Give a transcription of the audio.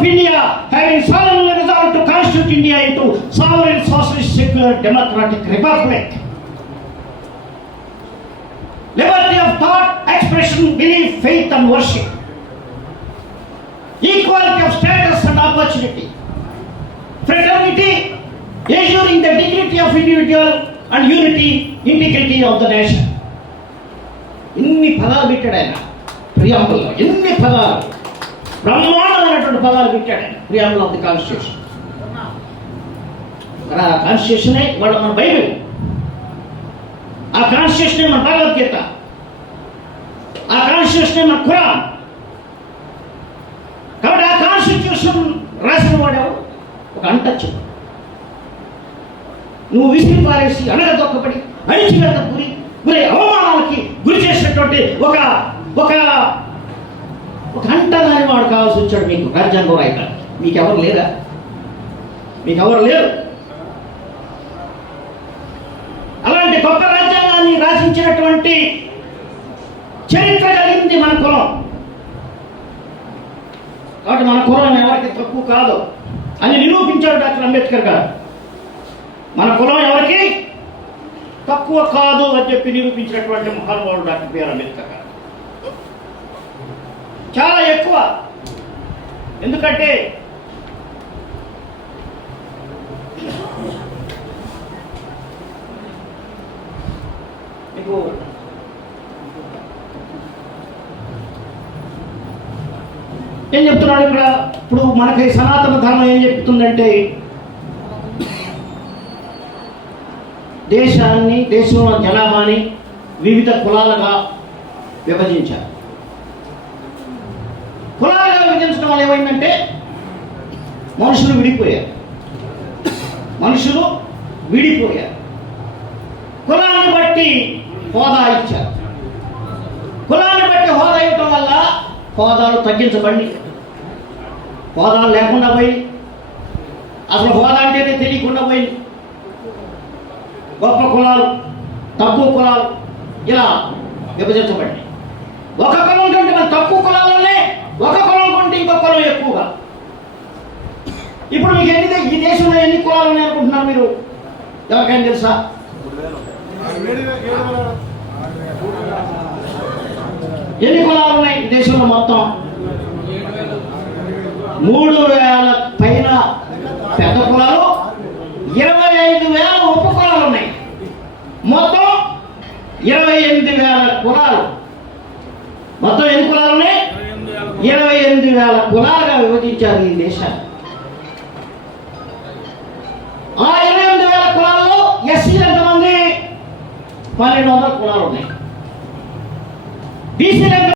of India having solemnly resolved to constitute India into sovereign, socialist, secular, democratic republic. Liberty of thought, expression, belief, faith and worship. Equality of status and opportunity. Fraternity, assuring the dignity of individual and unity, integrity of the nation. ఇన్ని పదాలు పెట్టాడు ఆయన ప్రియాంబుల్లో ఎన్ని పదాలు బ్రహ్మాండమైనటువంటి పదాలు పెట్టాడు preamble of the constitution కాన్స్టిట్యూషనే వాళ్ళ మన బైబిల్. ఆ కాన్స్టిట్యూషనే మన భగవద్గీత. ఆ కాన్స్టిట్యూషనే మన ఖురాన్. కాబట్టి ఆ కాన్స్టిట్యూషన్ రాసిన వాడెవరు ఒక అంటచ్చు నువ్వు విసిరి పారేసి అనగదొక్కబడి అణిచివేత గురి గురి అవమానాలకి గురి చేసినటువంటి ఒక ఒక ఒక అంటదాని వాడు కావాల్సి వచ్చాడు మీకు రాజ్యాంగం రాయక మీకెవరు లేరా? మీకెవరు లేరు? అలాంటి గొప్ప రాజ్యాంగాన్ని రాసించినటువంటి చరిత్ర కలిగింది మన కులం. కాబట్టి మన కులం ఎవరికి తక్కువ కాదు అని నిరూపించాడు డాక్టర్ అంబేద్కర్ గారు. మన కులం ఎవరికి తక్కువ కాదు అని చెప్పి నిరూపించినటువంటి మహానుభావుడు డాక్టర్ బిఆర్ అంబేద్కర్ గారు. చాలా ఎక్కువ. ఎందుకంటే మీకు ఏం చెప్తున్నాడు ఇక్కడ? ఇప్పుడు మనకి సనాతన ధర్మం ఏం చెప్తుందంటే దేశాన్ని దేశంలో జనాభాని వివిధ కులాలుగా విభజించారు కులాలుగా విభజించడం వల్ల ఏమైందంటే మనుషులు విడిపోయారు. మనుషులు విడిపోయారు. కులాన్ని బట్టి హోదా ఇచ్చారు. కులాన్ని బట్టి హోదా ఇవ్వటం వల్ల హోదాలు తగ్గించబడి హోదాలు లేకుండా పోయి అసలు హోదా అంటేనే తెలియకుండా పోయి గొప్ప కులాలు తక్కువ కులాలు ఇలా విభజించబడి ఒక కులం కంటే మన తక్కువ కులాలు ఒక కులం కంటే ఇంకో కులం ఎక్కువగా ఇప్పుడు మీకు ఎన్ని ఈ దేశంలో ఎన్ని కులాలు ఉన్నాయి మీరు? ఎవరికైనా తెలుసా? ఎన్ని కులాలు ఉన్నాయి దేశంలో మొత్తం? మూడు వేల పైన పెద్ద కులాలు ఇరవై ఐదు వేల ఉప కులాలు ఉన్నాయి. మొత్తం ఇరవై ఎనిమిది వేల కులాలు. మొత్తం ఎన్ని కులాలు ఉన్నాయి? ఇరవై ఎనిమిది వేల కులాలుగా విభజించారు ఈ దేశాన్ని. కులాల్లో ఎస్సీలు ఎంతమంది? పన్నెండు వందల కులాలు ఉన్నాయి. బీసీలు